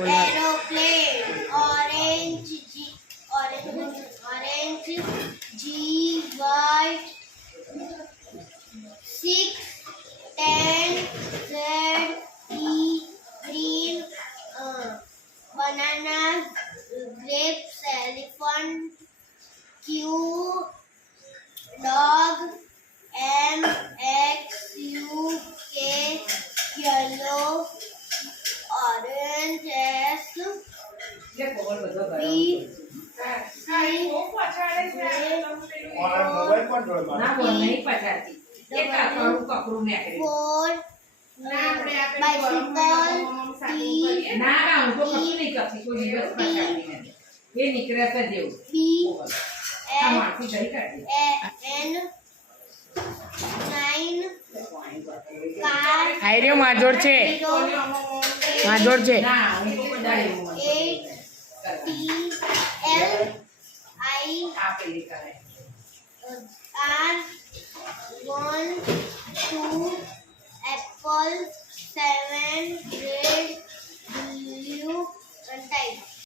aeroplane, orange G, white 6 10 Z, E, green bananas, grapes, elephant Q, dog M, X, U, K, yellow, orange S, B, C, four, bicycle, T, N, 9, car, આયર્યો માજોડ છે, 0, માજોડ છે. 8, T, L, I, R, 1, 2, apple, 7,